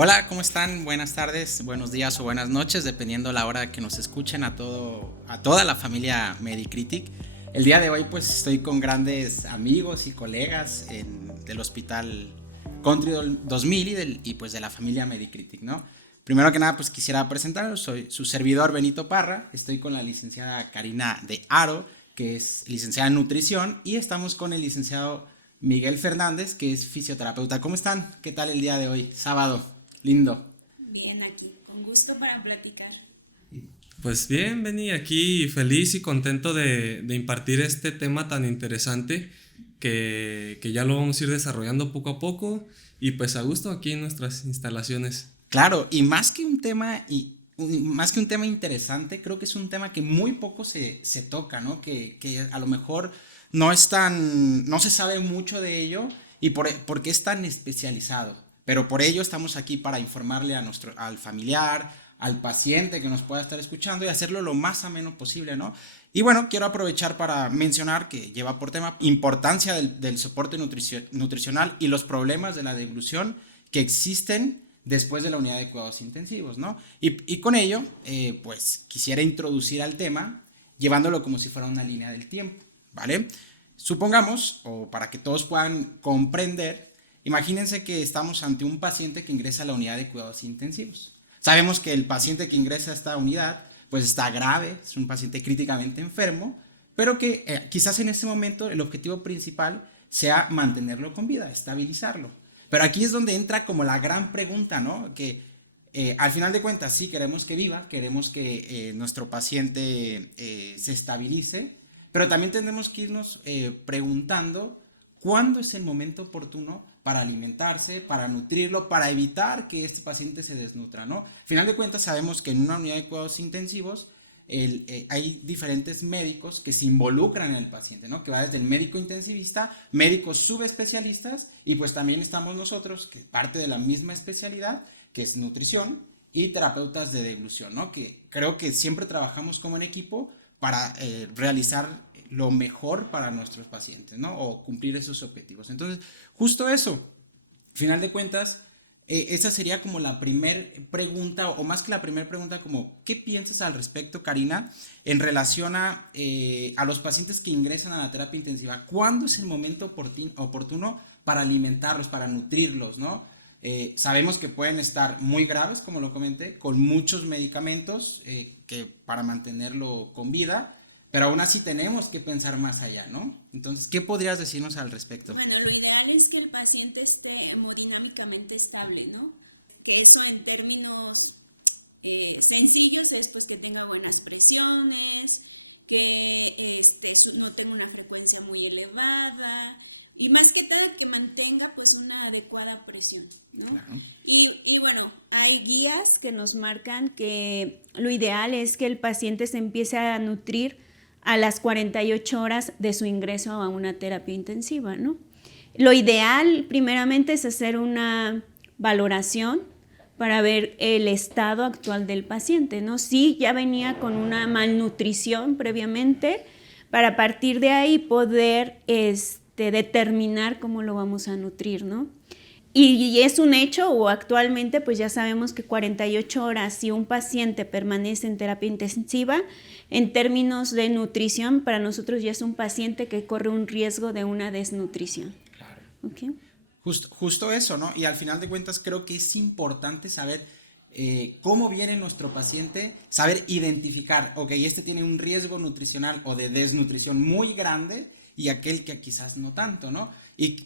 Hola, ¿cómo están? Buenas tardes, buenos días o buenas noches, dependiendo la hora que nos escuchen a toda la familia Medicritic. El día de hoy pues estoy con grandes amigos y colegas del Hospital Country 2000 y pues de la familia Medicritic, ¿no? Primero que nada pues quisiera presentaros, soy su servidor Benito Parra, estoy con la licenciada Karina de Aro, que es licenciada en nutrición, y estamos con el licenciado Miguel Fernández, que es fisioterapeuta. ¿Cómo están? ¿Qué tal el día de hoy? Sábado. Lindo. Bien, aquí, con gusto para platicar. Pues bien, Beni, aquí feliz y contento de impartir este tema tan interesante que ya lo vamos a ir desarrollando poco a poco y pues a gusto aquí en nuestras instalaciones. Claro, y más que un tema interesante, creo que es un tema que muy poco se toca, ¿no? Que a lo mejor no se sabe mucho de ello y porque es tan especializado. Pero por ello estamos aquí para informarle al familiar, al paciente que nos pueda estar escuchando y hacerlo lo más ameno posible, ¿no? Y bueno, quiero aprovechar para mencionar que lleva por tema importancia del soporte nutricional y los problemas de la deglución que existen después de la unidad de cuidados intensivos, ¿no? Y con ello, pues quisiera introducir al tema llevándolo como si fuera una línea del tiempo, ¿vale? Supongamos, o para que todos puedan comprender, imagínense que estamos ante un paciente que ingresa a la unidad de cuidados intensivos. Sabemos que el paciente que ingresa a esta unidad, pues está grave, es un paciente críticamente enfermo, pero que quizás en este momento el objetivo principal sea mantenerlo con vida, estabilizarlo. Pero aquí es donde entra como la gran pregunta, ¿no? Que al final de cuentas sí queremos que viva, queremos que nuestro paciente se estabilice, pero también tenemos que irnos preguntando cuándo es el momento oportuno para alimentarse, para nutrirlo, para evitar que este paciente se desnutra, ¿no? Al final de cuentas sabemos que en una unidad de cuidados intensivos hay diferentes médicos que se involucran en el paciente, ¿no? Que va desde el médico intensivista, médicos subespecialistas y pues también estamos nosotros, que parte de la misma especialidad, que es nutrición y terapeutas de deglución, ¿no? Que creo que siempre trabajamos como en equipo para realizar lo mejor para nuestros pacientes, ¿no? O cumplir esos objetivos. Entonces, justo eso, final de cuentas, esa sería como la primer pregunta, o más que la primera pregunta, como, ¿qué piensas al respecto, Karina, en relación a los pacientes que ingresan a la terapia intensiva? ¿Cuándo es el momento oportuno para alimentarlos, para nutrirlos, ¿no? Sabemos que pueden estar muy graves, como lo comenté, con muchos medicamentos que para mantenerlo con vida, pero aún así tenemos que pensar más allá, ¿no? Entonces, ¿qué podrías decirnos al respecto? Bueno, lo ideal es que el paciente esté hemodinámicamente estable, ¿no? Que eso en términos sencillos es pues que tenga buenas presiones, que no tenga una frecuencia muy elevada y más que todo que mantenga pues una adecuada presión, ¿no? Claro. Y bueno, hay guías que nos marcan que lo ideal es que el paciente se empiece a nutrir a las 48 horas de su ingreso a una terapia intensiva, ¿no? Lo ideal, primeramente, es hacer una valoración para ver el estado actual del paciente, ¿no? Si ya venía con una malnutrición previamente, para partir de ahí poder determinar cómo lo vamos a nutrir, ¿no? Y es un hecho, o actualmente pues ya sabemos que 48 horas si un paciente permanece en terapia intensiva, en términos de nutrición, para nosotros ya es un paciente que corre un riesgo de una desnutrición. Claro. ¿Okay? Justo eso, ¿no? Y al final de cuentas creo que es importante saber cómo viene nuestro paciente, saber identificar, ok, este tiene un riesgo nutricional o de desnutrición muy grande y aquel que quizás no tanto, ¿no?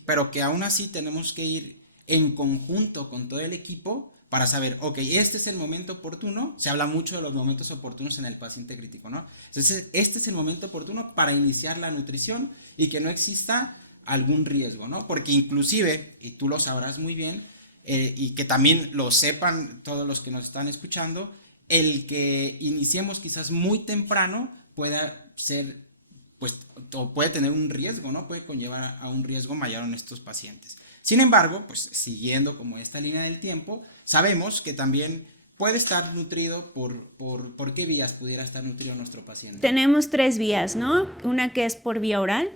Pero que aún así tenemos que ir en conjunto con todo el equipo para saber, ok, este es el momento oportuno, se habla mucho de los momentos oportunos en el paciente crítico, ¿no? Entonces, este es el momento oportuno para iniciar la nutrición y que no exista algún riesgo, ¿no? Porque inclusive, y tú lo sabrás muy bien, y que también lo sepan todos los que nos están escuchando, el que iniciemos quizás muy temprano pueda ser, pues, o puede tener un riesgo, ¿no? Puede conllevar a un riesgo mayor en estos pacientes. Sin embargo, pues siguiendo como esta línea del tiempo, sabemos que también puede estar nutrido por qué vías pudiera estar nutrido nuestro paciente. Tenemos tres vías, ¿no? Una que es por vía oral,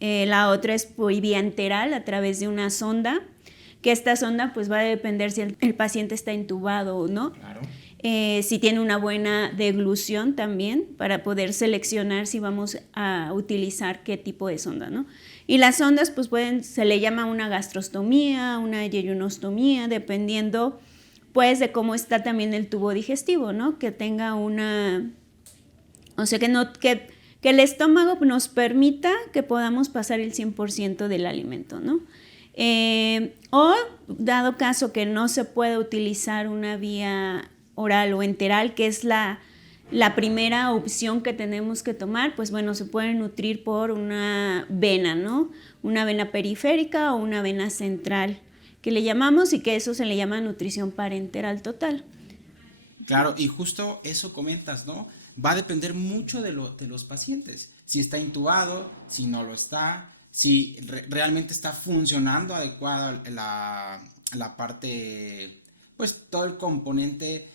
la otra es por vía enteral a través de una sonda que esta sonda pues va a depender si el paciente está intubado o no. Claro. Si tiene una buena deglución también, para poder seleccionar si vamos a utilizar qué tipo de sonda, ¿no? Y las sondas pues se le llama una gastrostomía, una yeyunostomía, dependiendo pues de cómo está también el tubo digestivo, ¿no? Que tenga o sea, que el estómago nos permita que podamos pasar el 100% del alimento, ¿no? O dado caso que no se pueda utilizar una vía oral o enteral, que es la primera opción que tenemos que tomar, pues bueno, se puede nutrir por una vena, ¿no? Una vena periférica o una vena central, que le llamamos, y que eso se le llama nutrición parenteral total. Claro, y justo eso comentas, ¿no? Va a depender mucho de los pacientes. Si está intubado, si no lo está, si realmente está funcionando adecuado la parte, pues todo el componente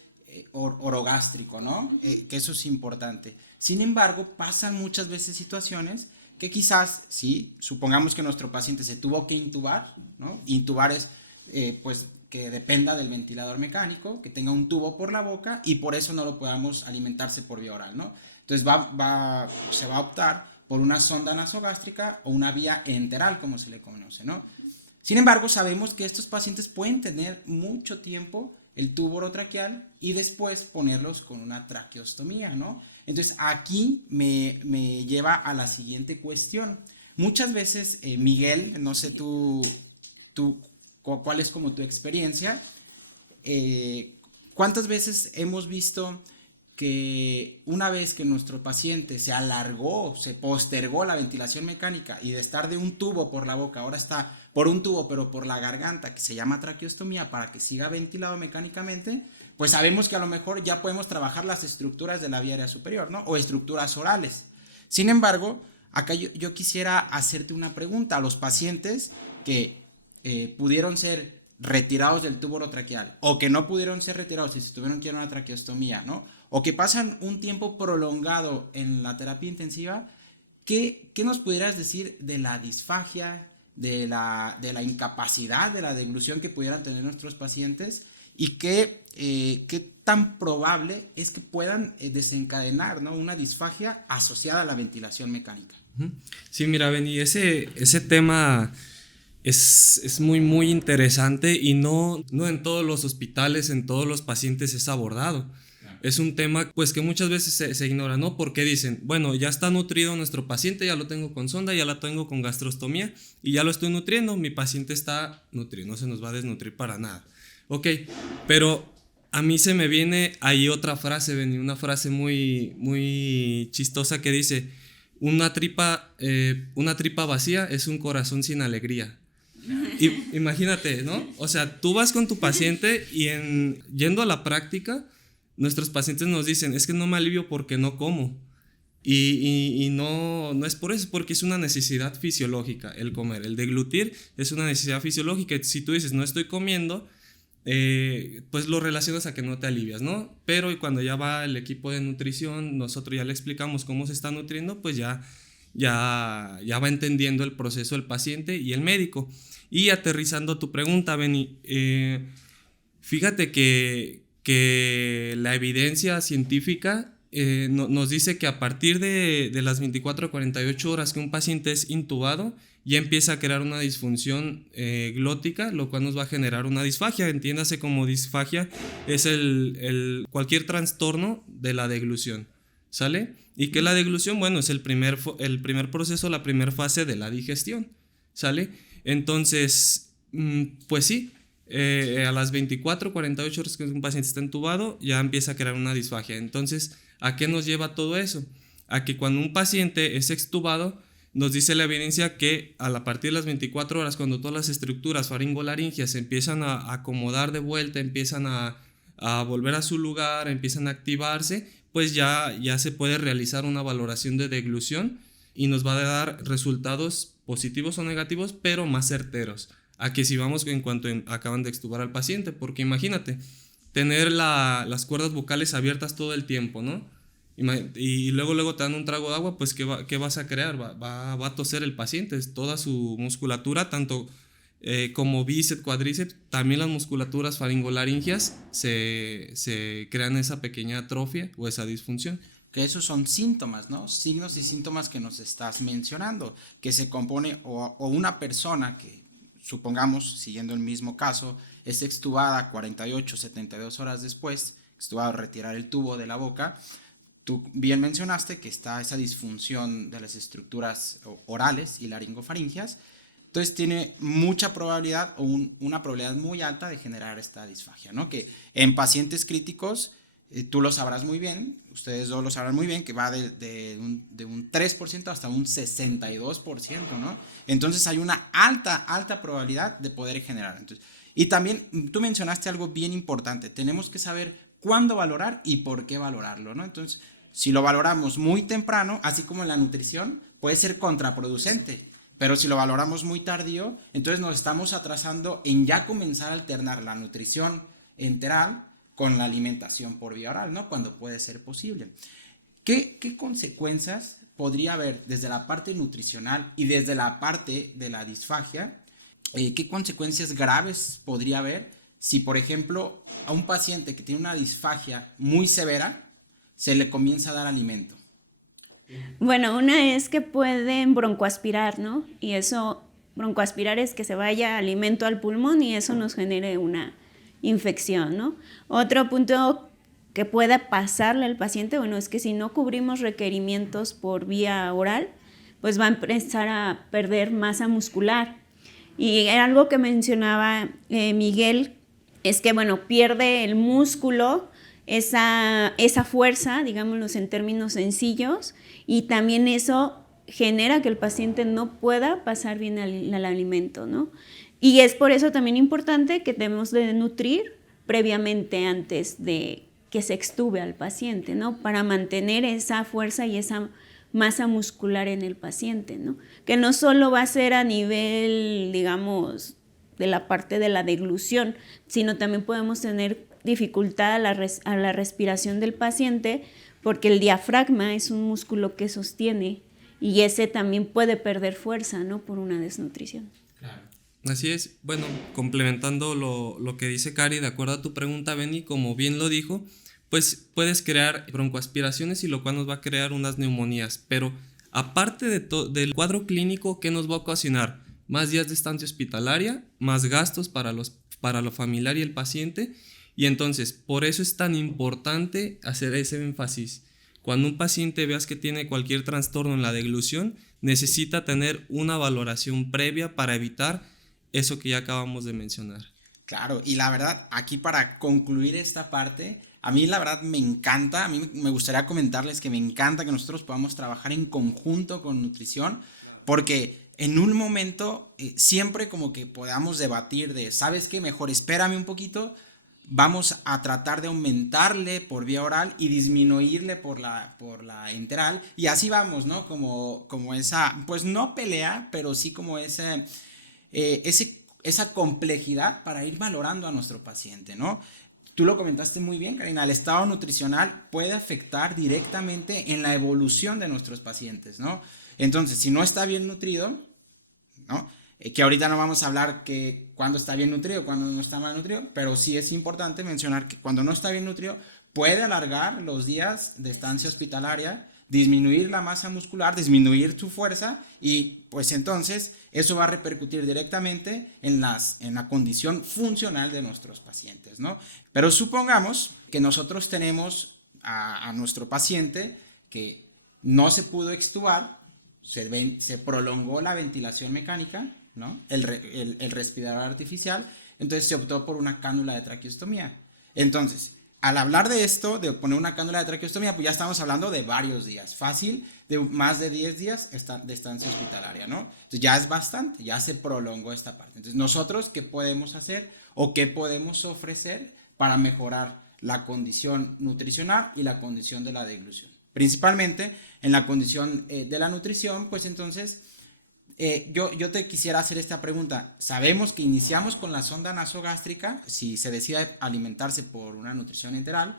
orogástrico, ¿no? Que eso es importante. Sin embargo, pasan muchas veces situaciones que quizás, sí, supongamos que nuestro paciente se tuvo que intubar, ¿no? Intubar es, pues, que dependa del ventilador mecánico, que tenga un tubo por la boca y por eso no lo podamos alimentarse por vía oral, ¿no? Entonces se va a optar por una sonda nasogástrica o una vía enteral, como se le conoce, ¿no? Sin embargo, sabemos que estos pacientes pueden tener mucho tiempo el tubo orotraqueal y después ponerlos con una traqueostomía, ¿no? Entonces, aquí me lleva a la siguiente cuestión. Muchas veces, Miguel, no sé cuál es como tu experiencia, ¿cuántas veces hemos visto que una vez que nuestro paciente se postergó la ventilación mecánica y de estar de un tubo por la boca, ahora está por un tubo pero por la garganta, que se llama traqueostomía, para que siga ventilado mecánicamente, pues sabemos que a lo mejor ya podemos trabajar las estructuras de la vía aérea superior, ¿no? O estructuras orales. Sin embargo, acá yo quisiera hacerte una pregunta a los pacientes que pudieron ser retirados del tubo orotraqueal o que no pudieron ser retirados y se tuvieron que ir a una traqueostomía, ¿no? O que pasan un tiempo prolongado en la terapia intensiva. ¿Qué nos pudieras decir de la disfagia, de la incapacidad, de la deglución que pudieran tener nuestros pacientes y qué tan probable es que puedan desencadenar, ¿no? Una disfagia asociada a la ventilación mecánica? Sí, mira, Beni, ese tema es muy, muy interesante y no en todos los hospitales, en todos los pacientes es abordado. Es un tema pues que muchas veces se ignora, ¿no? Porque dicen, bueno, ya está nutrido nuestro paciente, ya lo tengo con sonda, ya la tengo con gastrostomía y ya lo estoy nutriendo, mi paciente está nutrido, no se nos va a desnutrir para nada. Ok, pero a mí se me viene ahí otra frase, Beni, una frase muy, muy chistosa que dice, una tripa vacía es un corazón sin alegría. Imagínate, ¿no? O sea, tú vas con tu paciente y yendo a la práctica, nuestros pacientes nos dicen, es que no me alivio porque no como. Y no es por eso, es porque es una necesidad fisiológica el comer. El deglutir es una necesidad fisiológica. Si tú dices, no estoy comiendo, pues lo relacionas a que no te alivias, ¿no? Pero cuando ya va el equipo de nutrición, nosotros ya le explicamos cómo se está nutriendo, pues ya va entendiendo el proceso el paciente y el médico. Y aterrizando tu pregunta, Beni, fíjate que la evidencia científica nos dice que a partir de las 24 a 48 horas que un paciente es intubado, ya empieza a crear una disfunción glótica, lo cual nos va a generar una disfagia. Entiéndase como disfagia es cualquier trastorno de la deglución, ¿sale? Y que la deglución, bueno, es el primer proceso, la primera fase de la digestión, ¿sale? Entonces, pues sí, a las 24, 48 horas que un paciente está entubado, ya empieza a crear una disfagia. Entonces, ¿a qué nos lleva todo eso? A que cuando un paciente es extubado, nos dice la evidencia que a partir de las 24 horas, cuando todas las estructuras faringolaringeas se empiezan a acomodar de vuelta, empiezan a volver a su lugar, empiezan a activarse, pues ya se puede realizar una valoración de deglución y nos va a dar resultados positivos o negativos, pero más certeros a que si vamos en cuanto acaban de extubar al paciente, porque imagínate, tener las cuerdas vocales abiertas todo el tiempo, ¿no? Y luego te dan un trago de agua, pues ¿qué vas a crear? Va a toser el paciente, toda su musculatura, tanto como bíceps, cuádriceps, también las musculaturas faringolaringeas se crean esa pequeña atrofia o esa disfunción. Que esos son síntomas, ¿no? Signos y síntomas que nos estás mencionando, que se compone o una persona que, supongamos, siguiendo el mismo caso, es extubada 48, 72 horas después, extubado, retirar el tubo de la boca. Tú bien mencionaste que está esa disfunción de las estructuras orales y laringofaringeas, entonces tiene mucha probabilidad o una probabilidad muy alta de generar esta disfagia, ¿no? Que en pacientes críticos, tú lo sabrás muy bien, ustedes dos lo sabrán muy bien, que va de un 3% hasta un 62%, ¿no? Entonces hay una alta probabilidad de poder generar. Entonces, y también tú mencionaste algo bien importante, tenemos que saber cuándo valorar y por qué valorarlo, ¿no? Entonces, si lo valoramos muy temprano, así como en la nutrición, puede ser contraproducente. Pero si lo valoramos muy tardío, entonces nos estamos atrasando en ya comenzar a alternar la nutrición enteral con la alimentación por vía oral, ¿no? Cuando puede ser posible. ¿Qué consecuencias podría haber desde la parte nutricional y desde la parte de la disfagia? ¿Qué consecuencias graves podría haber si, por ejemplo, a un paciente que tiene una disfagia muy severa se le comienza a dar alimento? Bueno, una es que pueden broncoaspirar, ¿no? Y eso, broncoaspirar es que se vaya alimento al pulmón y eso nos genere una infección, ¿no? Otro punto que pueda pasarle al paciente, bueno, es que si no cubrimos requerimientos por vía oral, pues va a empezar a perder masa muscular. Y algo que mencionaba Miguel es que, bueno, pierde el músculo, esa fuerza, digámoslo en términos sencillos, y también eso genera que el paciente no pueda pasar bien al alimento, ¿no? Y es por eso también importante que debemos de nutrir previamente antes de que se extube al paciente, ¿no? Para mantener esa fuerza y esa masa muscular en el paciente, ¿no? Que no solo va a ser a nivel, digamos, de la parte de la deglución, sino también podemos tener dificultad a la respiración del paciente porque el diafragma es un músculo que sostiene y ese también puede perder fuerza, ¿no? Por una desnutrición. Claro. Así es. Bueno, complementando lo que dice Cari, de acuerdo a tu pregunta, Benny, como bien lo dijo, pues puedes crear broncoaspiraciones y lo cual nos va a crear unas neumonías, pero aparte del cuadro clínico, ¿qué nos va a ocasionar? Más días de estancia hospitalaria, más gastos para lo familiar y el paciente. Y entonces, por eso es tan importante hacer ese énfasis. Cuando un paciente veas que tiene cualquier trastorno en la deglución, necesita tener una valoración previa para evitar eso que ya acabamos de mencionar. Claro, y la verdad, aquí para concluir esta parte, a mí la verdad me encanta, a mí me gustaría comentarles que me encanta que nosotros podamos trabajar en conjunto con nutrición, porque en un momento siempre como que podamos debatir de, ¿sabes qué? Mejor espérame un poquito, vamos a tratar de aumentarle por vía oral y disminuirle por la enteral, y así vamos, ¿no? Como esa, pues no pelea, pero sí como esa complejidad para ir valorando a nuestro paciente, ¿no? Tú lo comentaste muy bien, Karina, el estado nutricional puede afectar directamente en la evolución de nuestros pacientes, ¿no? Entonces, si no está bien nutrido, ¿no? Que ahorita no vamos a hablar que cuando está bien nutrido, cuando no está mal nutrido, pero sí es importante mencionar que cuando no está bien nutrido puede alargar los días de estancia hospitalaria, disminuir la masa muscular, disminuir tu fuerza y pues entonces eso va a repercutir directamente en la condición funcional de nuestros pacientes, ¿no? Pero supongamos que nosotros tenemos a nuestro paciente que no se pudo extubar, se prolongó la ventilación mecánica, ¿no? El respirador artificial, entonces se optó por una cánula de traqueostomía. Entonces, al hablar de esto, de poner una cánula de traqueostomía, pues ya estamos hablando de varios días, fácil, de más de 10 días de estancia hospitalaria, ¿no? Entonces ya es bastante, ya se prolongó esta parte. Entonces, nosotros, ¿qué podemos hacer o qué podemos ofrecer para mejorar la condición nutricional y la condición de la deglución? Principalmente en la condición de la nutrición, pues entonces yo te quisiera hacer esta pregunta. Sabemos que iniciamos con la sonda nasogástrica, si se decide alimentarse por una nutrición enteral,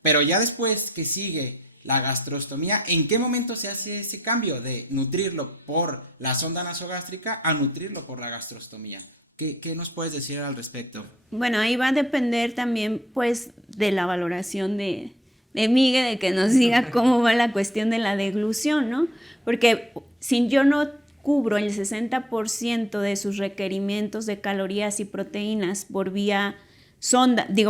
pero ya después que sigue la gastrostomía, ¿en qué momento se hace ese cambio de nutrirlo por la sonda nasogástrica a nutrirlo por la gastrostomía? ¿Qué nos puedes decir al respecto? Bueno, ahí va a depender también pues de la valoración de Miguel, de que nos diga cómo va la cuestión de la deglución, ¿no? Porque si yo no cubro el 60% de sus requerimientos de calorías y proteínas por vía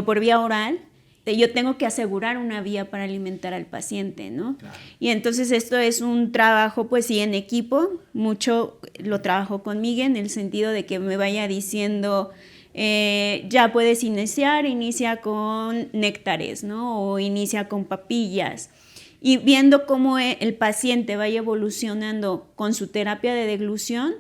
por vía oral, yo tengo que asegurar una vía para alimentar al paciente, ¿no? Claro. Y entonces esto es un trabajo, pues sí, en equipo, mucho lo trabajo con Miguel en el sentido de que me vaya diciendo, ya puedes inicia con néctares, ¿no? O inicia con papillas. Y viendo cómo el paciente vaya evolucionando con su terapia de deglución,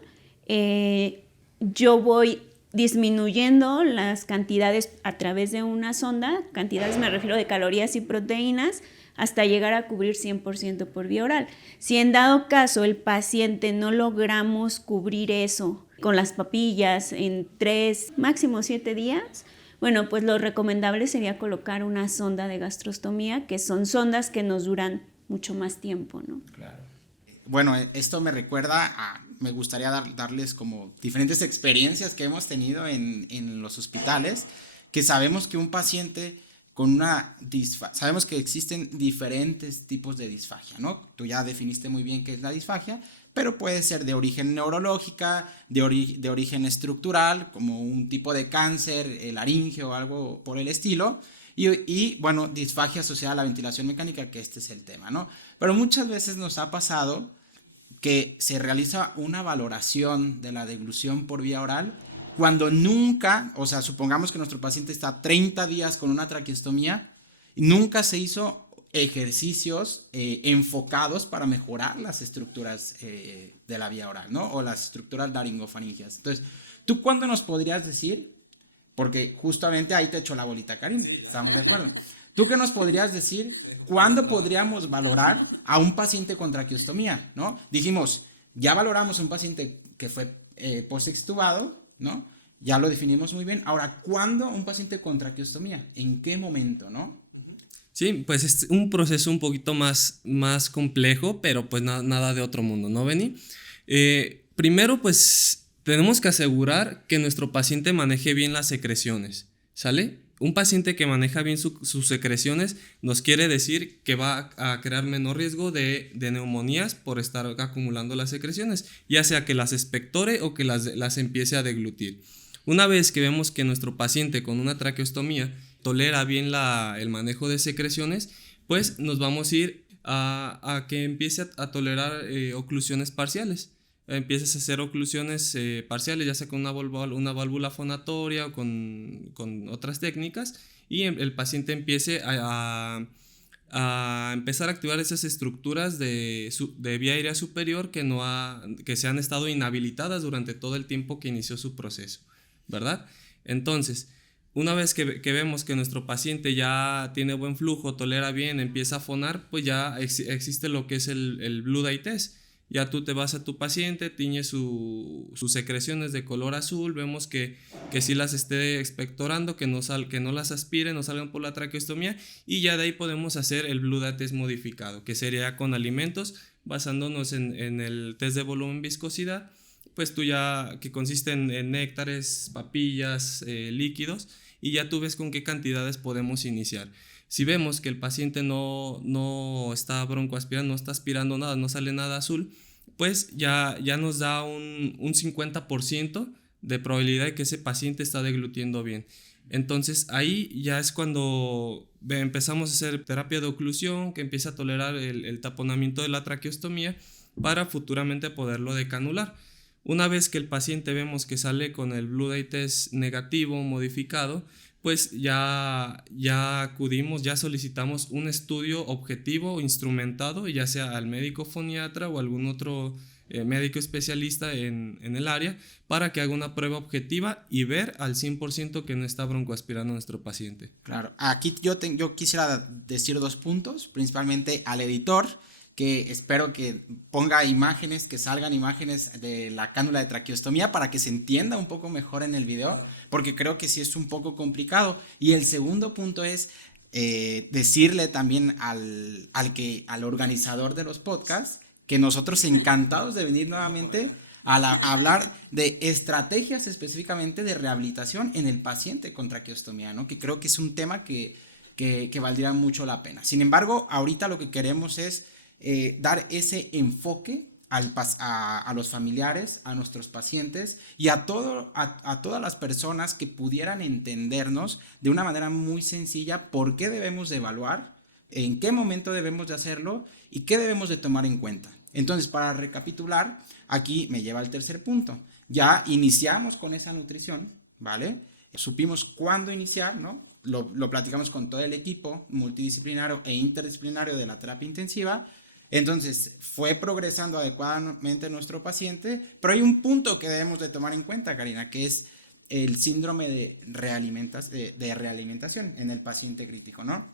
yo voy disminuyendo las cantidades a través de una sonda, cantidades me refiero de calorías y proteínas, hasta llegar a cubrir 100% por vía oral. Si en dado caso el paciente no logramos cubrir eso con las papillas en 3, máximo 7 días, bueno, pues lo recomendable sería colocar una sonda de gastrostomía, que son sondas que nos duran mucho más tiempo, ¿no? Claro. Bueno, esto me recuerda me gustaría darles como diferentes experiencias que hemos tenido en los hospitales, que sabemos que un paciente con sabemos que existen diferentes tipos de disfagia, ¿no? Tú ya definiste muy bien qué es la disfagia, pero puede ser de origen neurológica, de origen estructural, como un tipo de cáncer, laringeo o algo por el estilo, y bueno, disfagia asociada a la ventilación mecánica, que este es el tema, ¿no? Pero muchas veces nos ha pasado que se realiza una valoración de la deglución por vía oral cuando nunca, o sea, supongamos que nuestro paciente está 30 días con una traqueostomía y nunca se hizo ejercicios enfocados para mejorar las estructuras de la vía oral, ¿no? O las estructuras laringofaringias. Entonces, ¿tú cuándo nos podrías decir? Porque justamente ahí te echo la bolita, Karim, sí, ¿estamos de acuerdo? ¿Tú qué nos podrías decir? ¿Cuándo podríamos valorar a un paciente con traqueostomía, ¿no? Dijimos, ya valoramos a un paciente que fue post-extubado, ¿no? Ya lo definimos muy bien. Ahora, ¿cuándo un paciente con traqueostomía? ¿En qué momento, no? Sí, pues es un proceso un poquito más complejo, pero pues nada de otro mundo, ¿no, Beni? Primero, pues tenemos que asegurar que nuestro paciente maneje bien las secreciones, ¿sale? Un paciente que maneja bien sus secreciones nos quiere decir que va a crear menor riesgo de neumonías por estar acumulando las secreciones, ya sea que las expectore o que las empiece a deglutir. Una vez que vemos que nuestro paciente con una traqueostomía tolera bien el manejo de secreciones, pues nos vamos a ir a que empiece a tolerar oclusiones parciales. Empiezas a hacer oclusiones parciales, ya sea con una válvula fonatoria o con otras técnicas, y el paciente empiece a empezar a activar esas estructuras de vía aérea superior que se han estado inhabilitadas durante todo el tiempo que inició su proceso, ¿verdad? Entonces, una vez que vemos que nuestro paciente ya tiene buen flujo, tolera bien, empieza a fonar, pues ya existe lo que es el Blue Dye Test. Ya tú te vas a tu paciente, tiñe sus secreciones de color azul, vemos que sí las esté expectorando, que no las aspire, no salgan por la traqueostomía, y ya de ahí podemos hacer el Blue Dye Test modificado, que sería con alimentos, basándonos en el test de volumen viscosidad, pues tú ya, que consiste en néctares, papillas, líquidos, y ya tú ves con qué cantidades podemos iniciar. Si vemos que el paciente no está broncoaspirando, no está aspirando nada, no sale nada azul, pues ya nos da un 50% de probabilidad de que ese paciente está deglutiendo bien. Entonces ahí ya es cuando empezamos a hacer terapia de oclusión, que empieza a tolerar el taponamiento de la traqueostomía para futuramente poderlo decanular. Una vez que el paciente vemos que sale con el Blue Dye Test negativo modificado, pues ya acudimos, ya solicitamos un estudio objetivo instrumentado, ya sea al médico foniatra o algún otro médico especialista en el área, para que haga una prueba objetiva y ver al 100% que no está broncoaspirando a nuestro paciente. Claro, aquí yo quisiera decir 2 puntos, principalmente al editor, que espero que ponga imágenes, que salgan imágenes de la cánula de traqueostomía para que se entienda un poco mejor en el video, porque creo que sí es un poco complicado. Y el segundo punto es decirle también al organizador de los podcasts que nosotros encantados de venir nuevamente a hablar de estrategias específicamente de rehabilitación en el paciente con traqueostomía, ¿no? Que creo que es un tema que valdría mucho la pena. Sin embargo, ahorita lo que queremos es dar ese enfoque a los familiares, a nuestros pacientes y a todas las personas que pudieran entendernos de una manera muy sencilla por qué debemos de evaluar, en qué momento debemos de hacerlo y qué debemos de tomar en cuenta. Entonces, para recapitular, aquí me lleva al tercer punto. Ya iniciamos con esa nutrición, ¿vale? Supimos cuándo iniciar, ¿no? Lo platicamos con todo el equipo multidisciplinario e interdisciplinario de la terapia intensiva. Entonces, fue progresando adecuadamente nuestro paciente, pero hay un punto que debemos de tomar en cuenta, Karina, que es el síndrome de realimentación en el paciente crítico, ¿no?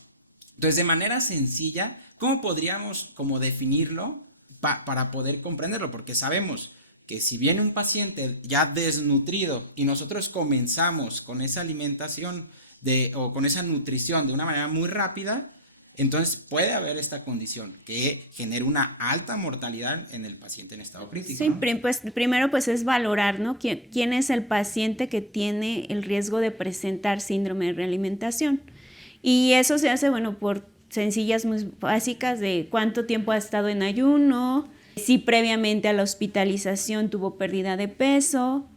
Entonces, de manera sencilla, ¿cómo podríamos definirlo para poder comprenderlo? Porque sabemos que si viene un paciente ya desnutrido y nosotros comenzamos con esa alimentación o con esa nutrición de una manera muy rápida, entonces puede haber esta condición que genera una alta mortalidad en el paciente en estado crítico, Sí, ¿no? pues primero pues es valorar, ¿no? ¿Quién es el paciente que tiene el riesgo de presentar síndrome de realimentación? Y eso se hace, bueno, por sencillas muy básicas de cuánto tiempo ha estado en ayuno, si previamente a la hospitalización tuvo pérdida de peso,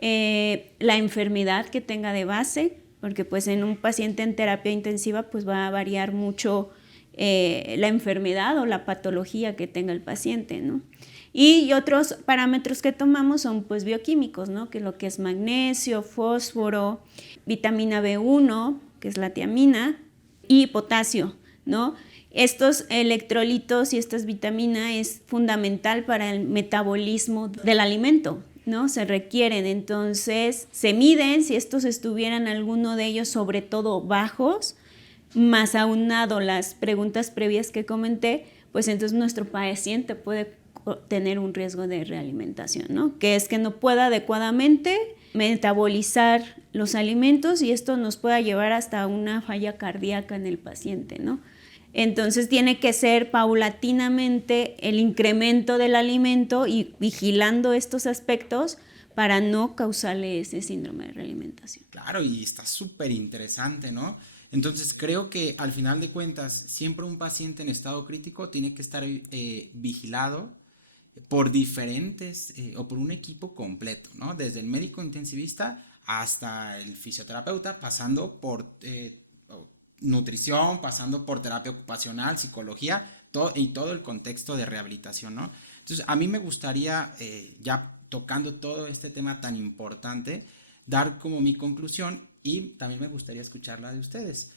la enfermedad que tenga de base, porque pues en un paciente en terapia intensiva pues va a variar mucho la enfermedad o la patología que tenga el paciente, ¿no? Y otros parámetros que tomamos son pues bioquímicos, ¿no? Que lo que es magnesio, fósforo, vitamina B1, que es la tiamina, y potasio, ¿no? Estos electrolitos y estas vitaminas es fundamental para el metabolismo del alimento, ¿no? Se requieren, entonces se miden, si estos estuvieran alguno de ellos sobre todo bajos, más aunado las preguntas previas que comenté, pues entonces nuestro paciente puede tener un riesgo de realimentación, ¿no? Que es que no pueda adecuadamente metabolizar los alimentos y esto nos pueda llevar hasta una falla cardíaca en el paciente, ¿no? Entonces tiene que ser paulatinamente el incremento del alimento y vigilando estos aspectos para no causarle ese síndrome de realimentación. Claro, y está súper interesante, ¿no? Entonces creo que al final de cuentas, siempre un paciente en estado crítico tiene que estar vigilado por diferentes o por un equipo completo, ¿no? Desde el médico intensivista hasta el fisioterapeuta, pasando por nutrición, pasando por terapia ocupacional, psicología, y todo el contexto de rehabilitación, ¿no? Entonces, a mí me gustaría, ya tocando todo este tema tan importante, dar como mi conclusión y también me gustaría escuchar la de ustedes.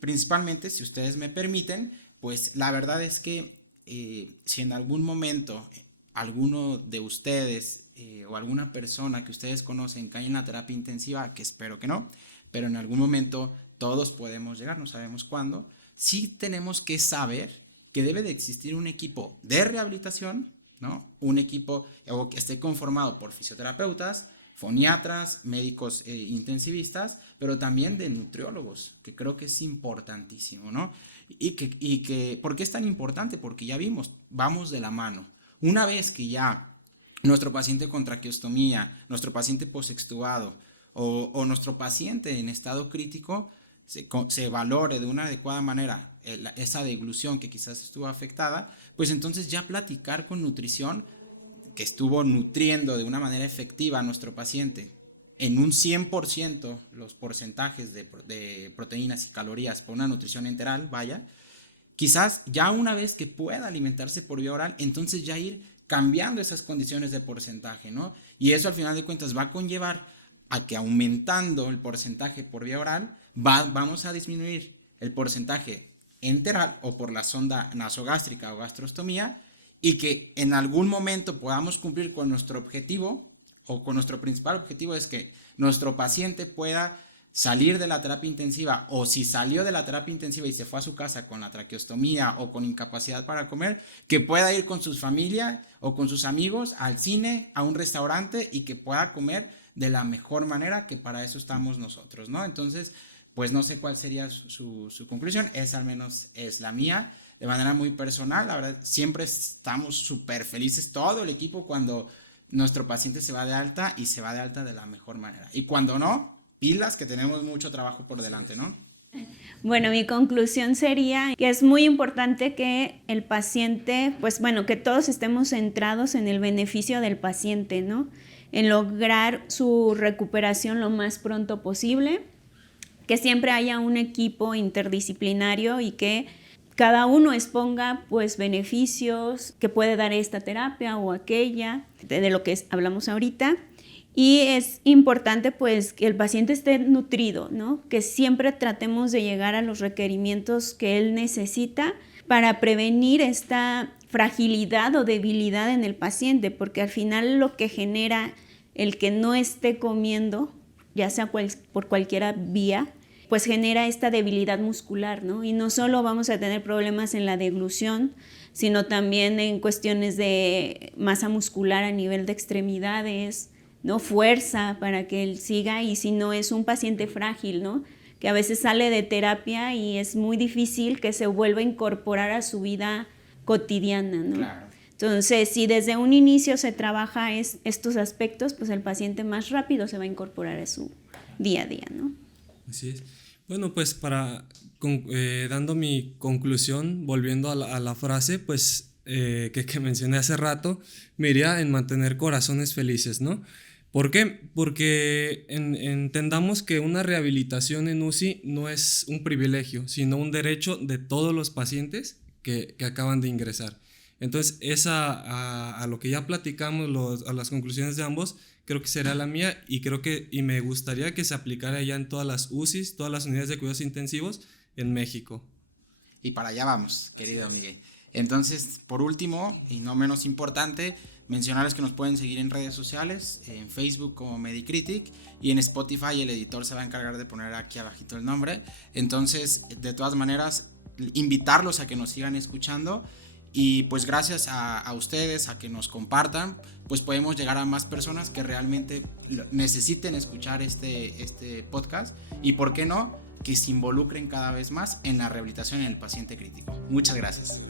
Principalmente, si ustedes me permiten, pues la verdad es que si en algún momento alguno de ustedes o alguna persona que ustedes conocen cae en la terapia intensiva, que espero que no, pero en algún momento todos podemos llegar, no sabemos cuándo, sí tenemos que saber que debe de existir un equipo de rehabilitación, ¿no? Un equipo que esté conformado por fisioterapeutas, foniatras, médicos intensivistas, pero también de nutriólogos, que creo que es importantísimo, ¿no? ¿Por qué es tan importante? Porque ya vimos, vamos de la mano. Una vez que ya nuestro paciente con traqueostomía, nuestro paciente posextubado o nuestro paciente en estado crítico se valore de una adecuada manera esa deglución que quizás estuvo afectada, pues entonces ya platicar con nutrición que estuvo nutriendo de una manera efectiva a nuestro paciente en un 100% los porcentajes de proteínas y calorías por una nutrición enteral, vaya, quizás ya una vez que pueda alimentarse por vía oral, entonces ya ir cambiando esas condiciones de porcentaje, ¿no? Y eso al final de cuentas va a conllevar a que aumentando el porcentaje por vía oral, vamos a disminuir el porcentaje enteral o por la sonda nasogástrica o gastrostomía y que en algún momento podamos cumplir con nuestro objetivo o con nuestro principal objetivo es que nuestro paciente pueda salir de la terapia intensiva o si salió de la terapia intensiva y se fue a su casa con la traqueostomía o con incapacidad para comer, que pueda ir con sus familias o con sus amigos al cine, a un restaurante y que pueda comer de la mejor manera, que para eso estamos nosotros, ¿no? Entonces, pues no sé cuál sería su conclusión, esa al menos es la mía, de manera muy personal, la verdad, siempre estamos súper felices, todo el equipo cuando nuestro paciente se va de alta y se va de alta de la mejor manera. Y cuando no, pilas, que tenemos mucho trabajo por delante, ¿no? Bueno, mi conclusión sería que es muy importante que el paciente, pues bueno, que todos estemos centrados en el beneficio del paciente, ¿no? En lograr su recuperación lo más pronto posible, que siempre haya un equipo interdisciplinario y que cada uno exponga pues beneficios que puede dar esta terapia o aquella, de lo que hablamos ahorita. Y es importante pues que el paciente esté nutrido, ¿no? Que siempre tratemos de llegar a los requerimientos que él necesita para prevenir esta fragilidad o debilidad en el paciente, porque al final lo que genera el que no esté comiendo, ya sea por cualquier vía, pues genera esta debilidad muscular, ¿no? Y no solo vamos a tener problemas en la deglución, sino también en cuestiones de masa muscular a nivel de extremidades, ¿no? Fuerza para que él siga, y si no es un paciente frágil, ¿no? Que a veces sale de terapia y es muy difícil que se vuelva a incorporar a su vida cotidiana, ¿no? Claro. Entonces, si desde un inicio se trabaja estos aspectos, pues el paciente más rápido se va a incorporar a su día a día, ¿no? Así es. Bueno, pues dando mi conclusión, volviendo a la frase, pues que mencioné hace rato, me iría en mantener corazones felices, ¿no? ¿Por qué? Porque entendamos que una rehabilitación en UCI no es un privilegio, sino un derecho de todos los pacientes que acaban de ingresar. Entonces, a lo que ya platicamos, a las conclusiones de ambos, creo que será la mía, y me gustaría que se aplicara ya en todas las UCIs, todas las unidades de cuidados intensivos en México. Y para allá vamos, querido Miguel. Entonces, por último, y no menos importante, mencionarles que nos pueden seguir en redes sociales, en Facebook como Medicritic, y en Spotify el editor se va a encargar de poner aquí abajito el nombre. Entonces, de todas maneras, invitarlos a que nos sigan escuchando, y pues gracias a ustedes, a que nos compartan, pues podemos llegar a más personas que realmente necesiten escuchar este podcast, y por qué no, que se involucren cada vez más en la rehabilitación en el paciente crítico. Muchas gracias.